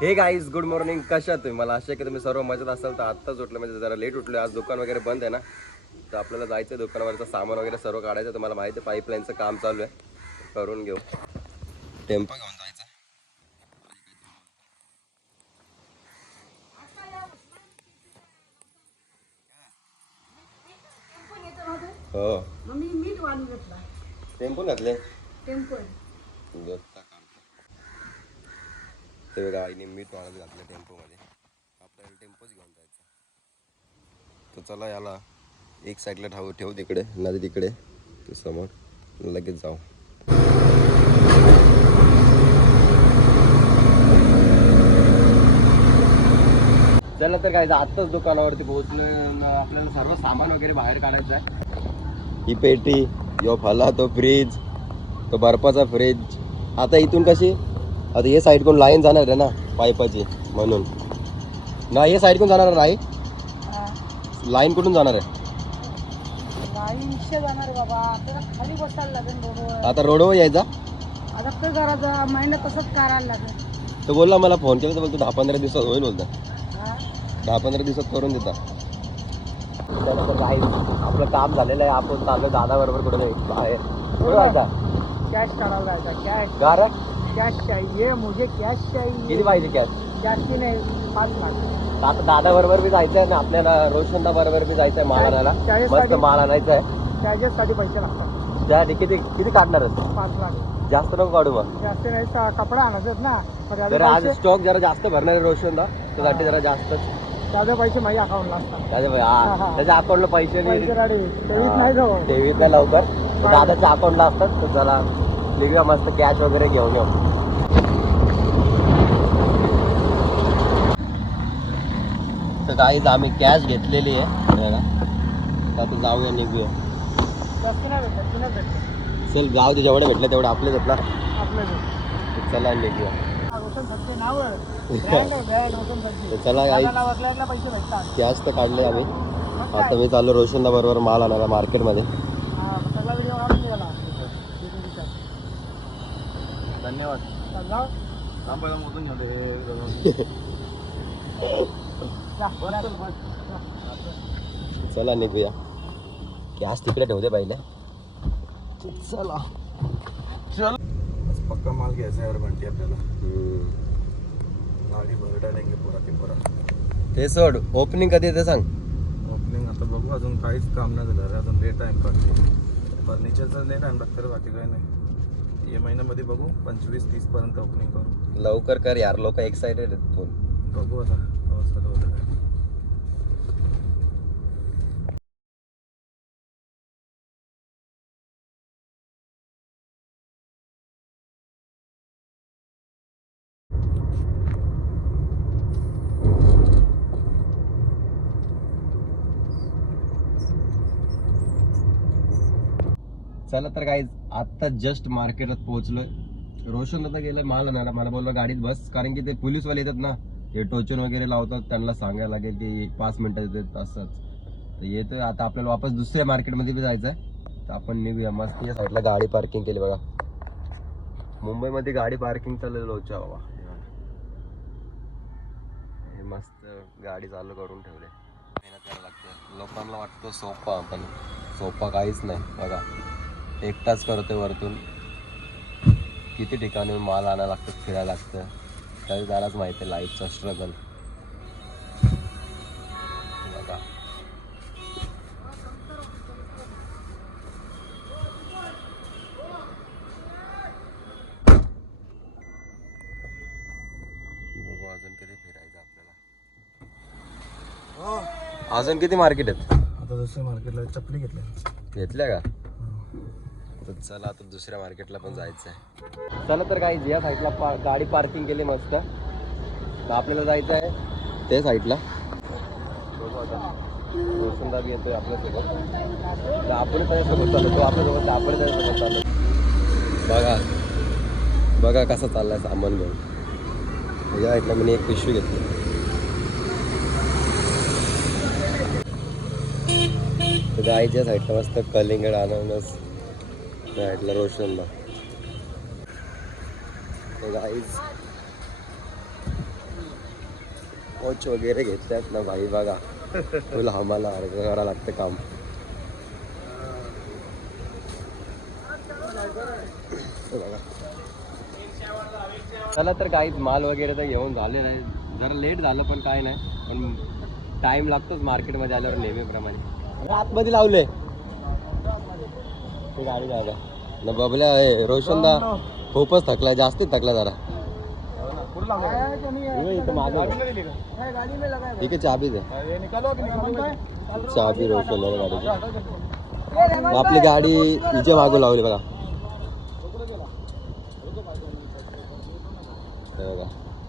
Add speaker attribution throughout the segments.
Speaker 1: हे guys good morning कशा तुम्ही? मला आशा आहे की तुम्ही सर्व मजेत असाल. तर आत्ताच उठलं म्हणजे जरा लेट उठलो आज दुकान वगैरे बंद आहे ना. तर आपल्याला जायचं आहे दुकानावरचं सामान वगैरे सर्व काढायचं. तुम्हाला माहिती आहे पाईपलाईनचं काम चालू आहे. करून घेऊ. टेम्पो घेऊन जायचं हो. टेम्पो घातले.
Speaker 2: टेम्पो
Speaker 1: ते बघा आईने मीठ वाढत घातलं टेम्पोमध्ये. आपल्याला टेम्पोच घेऊन जायचं. तर चला याला एक साईडला ठेवू ठेवू तिकडे नदी तिकडे ते समोर. लगेच जाऊ. चला तर काय आत्ताच दुकानावरती पोहोचलं आपल्याला सर्व सामान वगैरे बाहेर काढायचं आहे. ही पेटी यो फला तो फ्रीज तो बर्फाचा फ्रीज आता इथून कशी? आता हे साईड कोण लाईन जाणार आहे ना पाईपाची म्हणून. ना हे साईड कोण जाणार नाही लाईन कुठून जाणार आहे?
Speaker 2: बाईशे जाणार बाबा आपल्याला खाली बसायला लागेल रोडवर
Speaker 1: आता रोडवर यायचा?
Speaker 2: आता काय करायचं महिना तसंच करायला लागेल
Speaker 1: तो बोलला मला फोन केला तर बोलतो दहा पंधरा दिवसात होईल बोलता.
Speaker 2: हा?
Speaker 1: दहा पंधरा दिवसात करून देता. काही आपलं काम झालेलं आहे आपण चाललो दादा बरोबर कुठे बाहेर. कुठे जायचा?
Speaker 2: कॅश काढायला जायचा कॅश
Speaker 1: गार?
Speaker 2: कॅश चाहिए? मुझे कॅश
Speaker 1: किती
Speaker 2: चाहिए
Speaker 1: पाहिजे कॅश
Speaker 2: कॅश की नाही पाच लाख.
Speaker 1: आता दादा बरोबर बी जायचंय ना आपल्याला रोशनदा बरोबर बी जायचंय माल आणायला
Speaker 2: चाळीस
Speaker 1: मस्त
Speaker 2: साडी-
Speaker 1: माल आणायचा आहे
Speaker 2: चार्जेससाठी पैसे लागतात.
Speaker 1: त्या किती किती काढणारच
Speaker 2: पाच लाख.
Speaker 1: जास्त नको काढू मग.
Speaker 2: जास्त नाही कपडा आणायचं ना. पण
Speaker 1: जर आज
Speaker 2: पैसे
Speaker 1: स्टॉक जरा जास्त भरणार आहे रोशनदा. त्यासाठी जरा जास्त.
Speaker 2: त्याचे पैसे माझ्या अकाउंटला असतात.
Speaker 1: त्याच्या हा, त्याच्या अकाउंटला पैसे नाही.
Speaker 2: राडी तेवीस नाही जाऊ
Speaker 1: ठेवीत नाही लवकर. तर दादाच्या अकाउंटला असतात तर चला. निघूया मस्त कॅश वगैरे घेऊन येऊ. तर काहीच आम्ही कॅश घेतलेली आहे. आता जाऊया निघूया. चल जाऊ दे जेवढे भेटले तेवढे आपलेच आहेत ना? चला निघूया. चला काही कॅश तर काढले आम्ही. आता? मी चाललो रोशनदा बरोबर माल आणायला मार्केटमध्ये
Speaker 2: हा, मग सगळा व्हिडिओ काढून दिला
Speaker 1: धन्यवाद.
Speaker 2: जा.
Speaker 1: चला. निघूया. गॅस तिकडे ठेवते पहिले चला.
Speaker 3: पक्का माल घ्यायचा आहे म्हणते आपल्याला. गाडी पुरा ते पुरा.
Speaker 1: ते सोड ओपनिंग कधी येते सांग.
Speaker 3: ओपनिंग आता बघू अजून काहीच काम नाही झालं. अजून लेट टाइम काढते फर्निचरचं लेट टाइम लागतं रे बाकी काही नाही. या महिन्यामध्ये बघू. पंचवीस तीस पर्यंत ओपनिंग करू.
Speaker 1: लवकर कर यार लोक एक्साइटेड आहेत
Speaker 3: बघू आता. हो, सगळं होतं काय.
Speaker 1: चला तर काय आत्ता जस्ट मार्केटात पोहोचलोय. रोशन आता गेलं माल आणायला. मला बोललो गाडीत बस. कारण की ते पोलीसवाले येतात ना ते टोचन वगैरे लावतात. त्यांना सांगायला लागेल की पाच मिनिटात येतात असंच तर येतोय आता आपल्याला वापस दुसऱ्या मार्केटमध्ये बी जायचं आहे तर आपण निघूया. मस्त या साईडला गाडी पार्किंग केली बघा. मुंबईमध्ये गाडी पार्किंग चाललेलं होतं बाबा. मस्त गाडी चालू करून ठेवले मेहनत करायला लागते. लोकांना वाटतं सोपा पण सोपा काहीच नाही. बघा. एकटाच करतोय वरतून. किती ठिकाणी माल आणायला लागतं फिरायला लागतं तरी त्यालाच माहिती आहे लाईफचा स्ट्रगल बघा. अजून किती फिरायचं आपल्याला. अजून किती मार्केट आहेत?
Speaker 3: आता दुसऱ्या मार्केटला चपली घेतल्या
Speaker 1: घेतल्या का? चला आता दुसऱ्या मार्केटला पण जायचं आहे चला तर काही या साईडला पा गाडी पार्किंग केली मस्त. तर आपल्याला जायचं आहे त्या साईडला बघू रोशनदा बी येतोय आपल्यासोबत. तर आपण त्याच्यासोबत चालतो आपल्यासोबत आपण त्याच्यासोबत चालतो बघा बघा कसं चाललाय सामान घेऊन या साईडला मी एक पिशवी घेतली. तर गाईच्या साईडला मस्त कलिंगड आणूनच साईडला रोशनला तर गाईज कोच वगैरे घेतल्यात ना भाई बघा. तुला आम्हाला अर्ज करावं लागतं काम. चला तर काहीच माल वगैरे तर घेऊन झाले नाही. जरा लेट झालं पण काय नाही. पण टाइम लागतोच मार्केटमध्ये आल्यावर नेहमीप्रमाणे. आतमध्ये लावले. गाडी दादा ना बबल्या हे रोशनदा खूपच थकलाय जास्तीच थकला जरा. ये इथं ठीक आहे. चाबीच आहे चाबी रोशन गाडीची.
Speaker 2: है
Speaker 1: आपली गाडी हिच्या मागं लावली बघा. हे बघा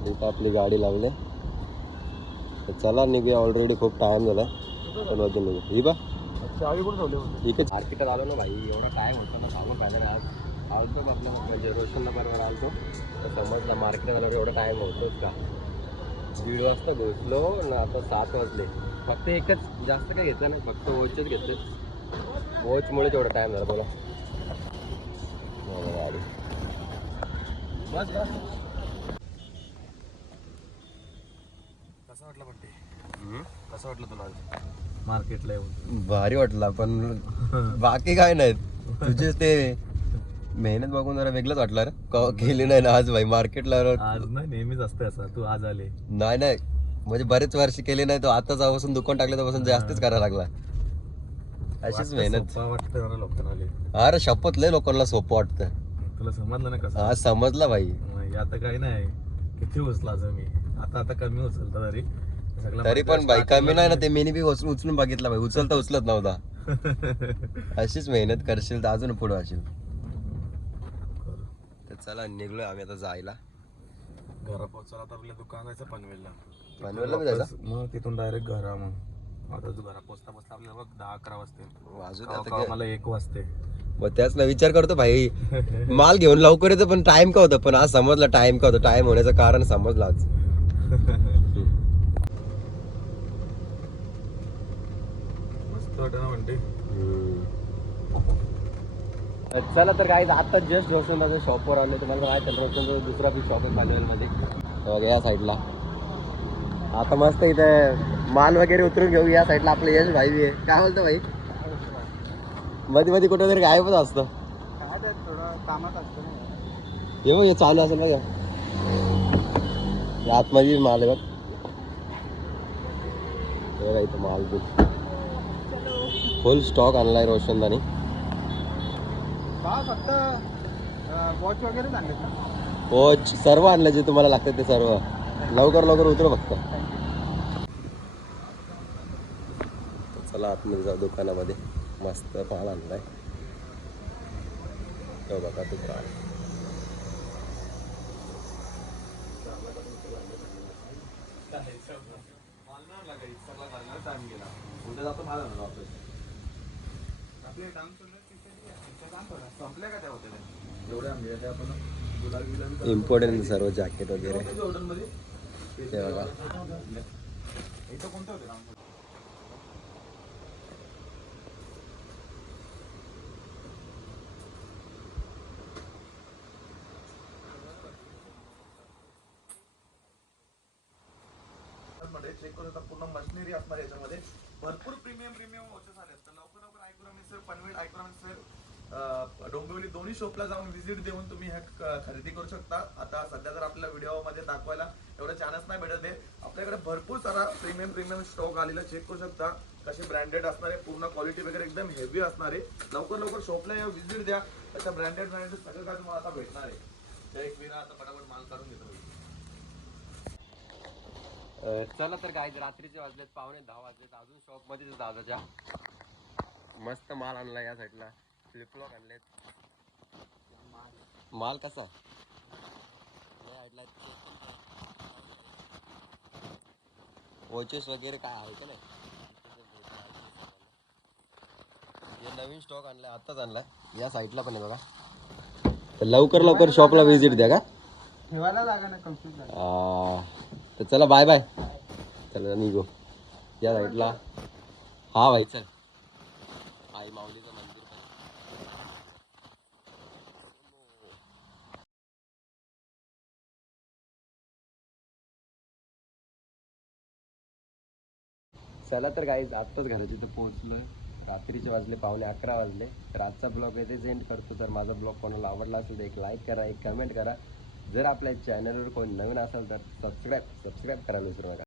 Speaker 1: इथं आपली गाडी लावली. तर चला निघूया. ऑलरेडी खूप टाइम झाला. पण वाजून निघू. ही बा ठीक आहे मार्केटात आलो ना भाई एवढा टाइम होता ना सांगून पाहिजे ना आज आलतो का आपलं म्हणजे रोशनला बरोबर आलतो. तर समजलं मार्केट आल्यावर एवढा टाइम होतोच का? दीड वाजता घुसलो ना आता सात वाजले. फक्त एकच जास्त काय घेतलं नाही फक्त वॉचच घेतले. वॉचमुळे तेवढा टाइम झाला बोला. बघा गाडी.
Speaker 3: बस बस. कसं वाटलं बंटी कसं वाटलं तुला आज? मार्केटला येऊन.
Speaker 1: भारी वाटला पण बाकी काय नाही तुझे ते मेहनत बघून जरा वेगळंच वाटलं रे. क- केली नाही ना आज भाई मार्केटला
Speaker 3: आज नाही नेहमीच असते असं. तू आज आले.
Speaker 1: नाही नाही. म्हणजे बरेच वर्ष केले नाही तो आता जाऊन दुकान टाकले तेव्हापासून जास्तच करायला लागला. अशीच मेहनत.
Speaker 3: वाटतं जरा लोकांना आले
Speaker 1: अरे शपथ लय लोकांना सोपं वाटतं.
Speaker 3: तुला समजलं ना कसं?
Speaker 1: आज समजला भाई.
Speaker 3: मग आता काही नाही. किती उचलायचं मी? आता आता कमी उचलता तरी.
Speaker 1: तरी पण भाई कमी नाही ना ते मेनी बी उचलून उचलून बघितला भाई उचलता उचलत नव्हता. अशीच मेहनत करशील तर अजून पुढे असेल. तर चला निघलोय आम्ही आता जायला.
Speaker 3: घरा पोहोचायला आता आपल्या दुकान जायचं पनवेलला
Speaker 1: पनवेलला बी जायचं?
Speaker 3: मग तिथून डायरेक्ट घरा मग. आता तू घरा पोचता पोचता आपल्याला बघ दहा अकरा वाजते.
Speaker 1: वाजू दे
Speaker 3: कवा-
Speaker 1: आता.
Speaker 3: मला एक वाजते.
Speaker 1: मग त्याच ना विचार करतो भाई. माल घेऊन लवकर येतो पण टाइम का होतं? पण आज समजला टाइम का होतं? टाइम होण्याचं कारण समजलं आज चला तर काय आता जस्ट रोशनदाच्या शॉपवर आले तुम्हाला माहिती आहे रोशनचा दुसरा बी शॉप आहे पनवेलमध्ये बघा या साईडला आता मस्त इथे माल वगैरे उतरून घेऊ. या साईडला आपलं यश भाई बी आहे. काय बोलतो भाई? मध्ये मध्ये कुठं तरी गायबच असतं. हे बघ हे चालू असेल बघा. आतमध्ये माल आहे बघ. इथं माल बी फुल स्टॉक आणलाय रोशनदानी
Speaker 2: का फक्त वॉच वगैरे आणले का?
Speaker 1: वॉच सर्व आणलं जे तुम्हाला लागतं ते सर्व. लवकर लवकर उतरू फक्त. चला आतमध्ये जाऊ दुकानामध्ये. मस्त माल आणलाय. हो बघा दुकान.
Speaker 3: संपले का त्या होते एवढे आणले ते आपण गुलाबी गुलाबी
Speaker 1: इम्पॉर्टंट सर्व जॅकेट वगैरे. ते बघा.
Speaker 3: इथं कोणते होते रामफळ? मध्ये चेक करू पूर्ण मशिनरी असणार याच्यामध्ये. भरपूर प्रीमियम प्रीमियम वॉचेस आले ऐकुरामी सर पनवेल आयक्रॉन सर डोंबिवली दोन्ही शॉपला जाऊन व्हिजिट देऊन तुम्ही ह्या खरेदी करू शकता. आता सध्या जर आपल्या व्हिडिओमध्ये दाखवायला एवढं चान्स नाही भेटत आहे. आपल्याकडे भरपूर सारा प्रीमियम प्रीमियम स्टॉक आलेला चेक करू शकता. कसे ब्रँडेड असणारे पूर्ण क्वालिटी वगैरे एकदम हेवी असणारे लवकर लवकर शॉपला या व्हिजिट द्या. अशा ब्रँडेड ब्रँडेड सगळं काय तुम्हाला आता भेटणार आहे. एक विरा आता पटापट माल काढून घेतो.
Speaker 1: चला तर काय रात्रीचे वाजलेत पावणे दहा वाजलेत. अजून शॉपमध्ये दादाच्या. मस्त माल आणला या साईडला फ्लिपलॉक आणलेत. माल कसा? वॉचेस वगैरे काय आहे का नाही? हे नवीन स्टॉक आणलाय आताच आणलाय. या साईडला पण आहे बघा. तर लवकर लवकर शॉपला व्हिजिट द्या का?
Speaker 2: ठेवायला जागा ना
Speaker 1: आ, तर चला बाय बाय चला निघू. या साईडला हा भाई चल. आई माऊलीचं मंदिर चला तर गाईज आत्ताच घराची इथं पोहोचलोय. रात्रीचे वाजले पावले अकरा वाजले. तर आजचा ब्लॉग येथेच एंड करतो. जर माझा ब्लॉग कोणाला आवडला असेल तर एक लाईक करा एक कमेंट करा. जर आपल्या चॅनलवर कोण नवीन असेल तर सबस्क्राईब सबस्क्राईब करायला विसरू नका.